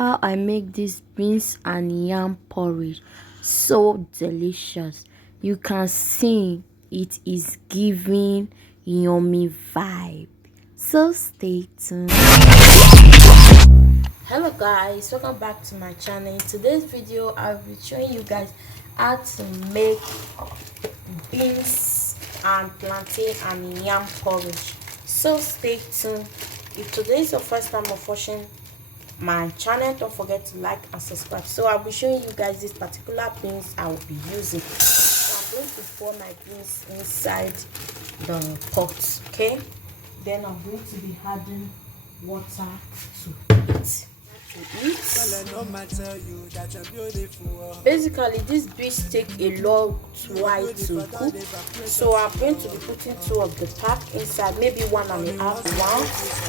how I make this beans and yam porridge. So delicious. You can see it is giving yummy vibe. So stay tuned. Hello guys, welcome back to my channel. In today's video I'll be showing you guys how to make beans and plantain and yam porridge. So stay tuned. If today is your first time of watching my channel, don't forget to like and subscribe. So I'll be showing you guys this particular beans I will be using. So I'm going to pour my beans inside the pot, okay? Then I'm going to be adding water to it. Basically this beans take a long while to cook, so I'm going to be putting 2 of the pack inside, maybe 1.5 ounce.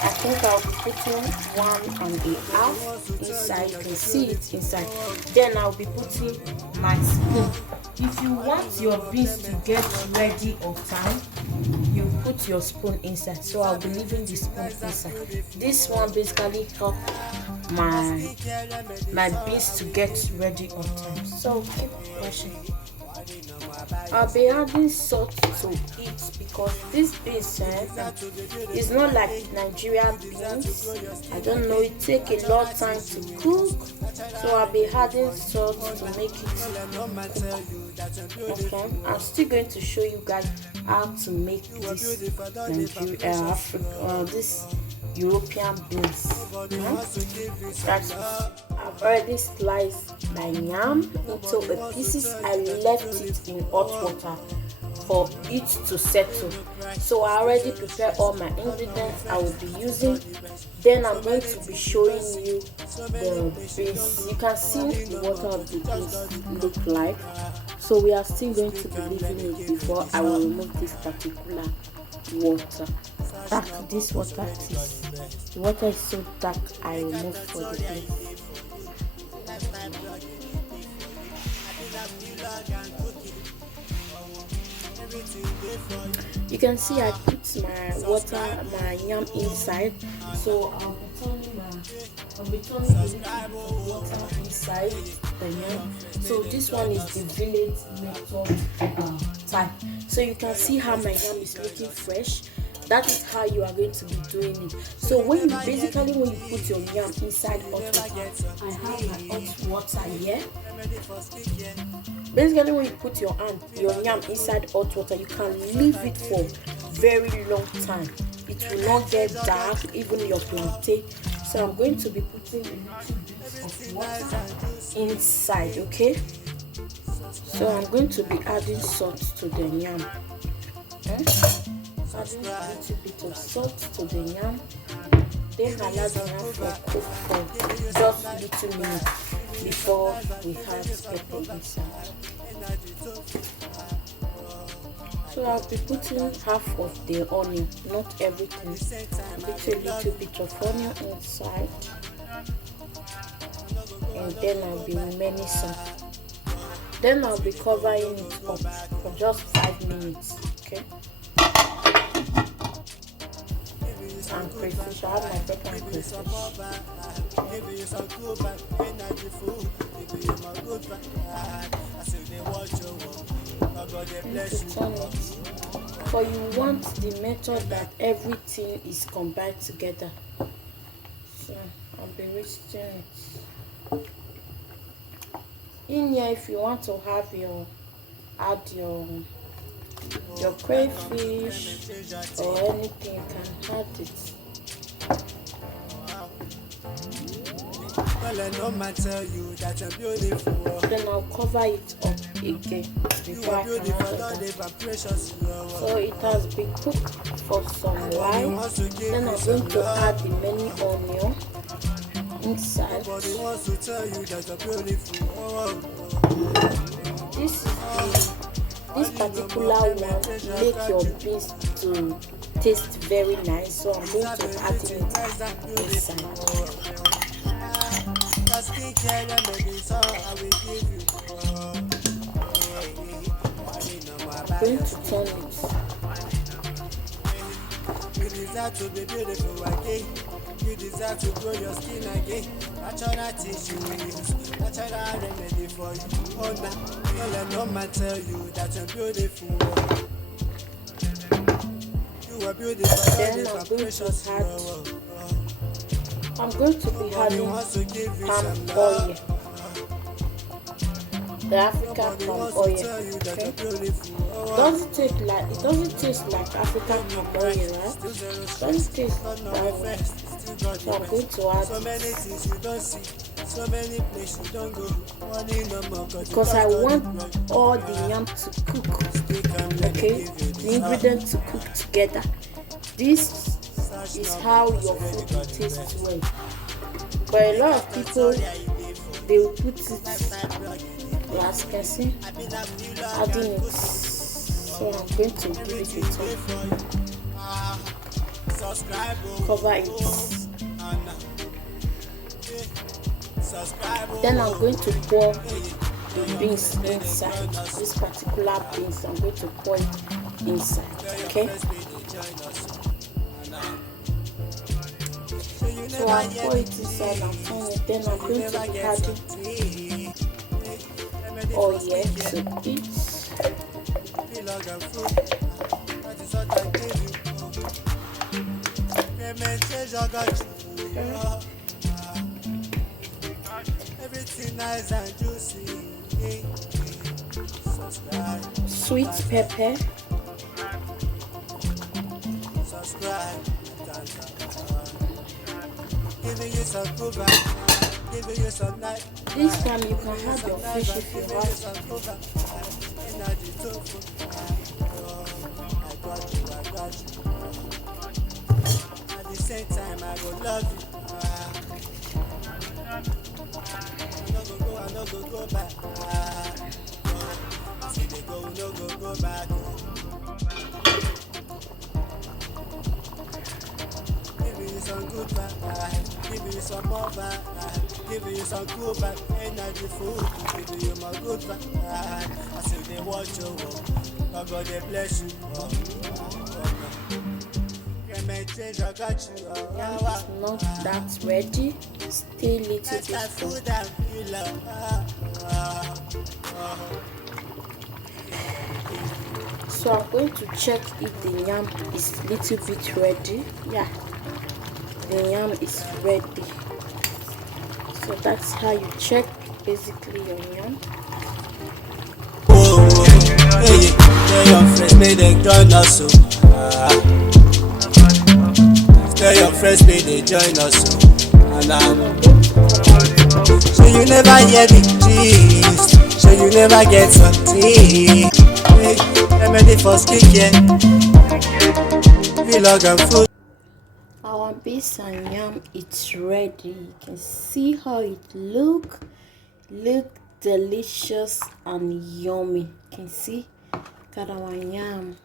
I think I'll be putting 1.5 inside. You can see it inside. Then I'll be putting my spoon. If you want your beans to get ready on time, you put your spoon inside. So I'll be leaving the spoon inside. This one basically help my beans to get ready on time. So keep watching. I'll be adding salt to it because this beans is not like Nigerian beans. I don't know, it take a long time to cook, so I'll be adding salt to make it cook. Okay, I'm still going to show you guys how to make this this European beans. I've already sliced my yam into the pieces. I left it in hot water for it to settle. So I already prepared all my ingredients I will be using. Then I'm going to be showing you the beans. You can see the water of the beans look like. So we are still going to be leaving it before I will remove this particular water. Dark this water is. The water is so dark, I remove for the beans. You can see I put my yam inside, so I'll be turning a little water inside the yam. So this one is the village method type. So you can see how my yam is looking fresh. That is how you are going to be doing it. So when you put your yam inside hot water, I have my hot water here. Basically when you put your yam inside hot water, you can leave it for very long time. It will not get dark, even your plantain. So I'm going to be putting a little bit of water inside, okay? So I'm going to be adding salt to the yam. Okay? Adding a little bit of salt to the yam, then allow the yam to cook for just a little minute before we add pepper inside. So I'll be putting half of the onion, not everything. Put a little bit of onion inside, and then I'll be remaining some. Then I'll be covering it up for just 5 minutes, okay? And crayfish. I have my pepper and crayfish. For you want the method that everything is combined together. So I'll be mixing it. In here, if you want to have add your crayfish or anything, you can add it. Then I'll cover it up again before I can add that. So it has been cooked for some while. Then I'm going to add the mini onion inside. This particular one make your beans to taste very nice, so I'm going to add it inside. I'm going to turn it. You deserve to grow your skin again. Natural tissue we use, natural remedy for you. Oh nah, don't let no man tell you that you're beautiful. You are beautiful, Then I'm going to be adding palm oil, the African palm oil. Okay, it doesn't taste like African palm oil, right? It doesn't taste that way. So I'm going to add because I want all the yam to cook. Okay, the ingredients to cook together. This is how your food will taste well. But a lot of people, they will put it, as you can see, adding it. So I'm going to give it a turn. Cover it. Then I'm going to pour the beans inside. This particular beans, I'm going to pour it inside. Okay. So I'll pour it inside and turn it. Then I'm going to be adding oil to it. Everything nice and juicy. Sweet pepper. Subscribe. Giving you some good vibe, giving you some night. This time you can have your fish if you want. Energy to food. I got you. At the same time, I will love you. I no go back. See they go, no go back. Giving you some good vibe, giving you some more vibe, giving you some good vibe, energy food, giving you my good vibe. I say they watch you, God they bless you. Change, I got you. Yam is not that ready. Stay a little bit for. So I'm going to check if the yam is a little bit ready. Yeah, the yam is ready. So that's how you check basically your yam. Tell your friends, may they join us. Tell your friends, may they join us. So you never hear the gist. So you never get some tea. Remedy for skincare. Vlog and food. Our beans and yam, it's ready. You can see how it look delicious and yummy. You can see, got our yam.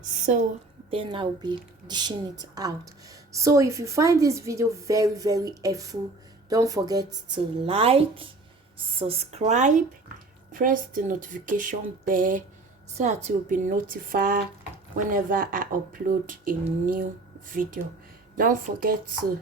So then I'll be dishing it out. So if you find this video very helpful, don't forget to like, subscribe, press the notification bell so that you'll be notified whenever I upload a new video. Don't forget to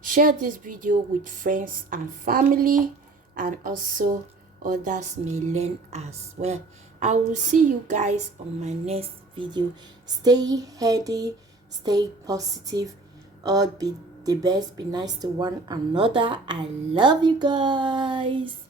share this video with friends and family, and also others may learn as well. I will see you guys on my next video. Stay healthy, stay positive, all be the best, be nice to one another. I love you guys.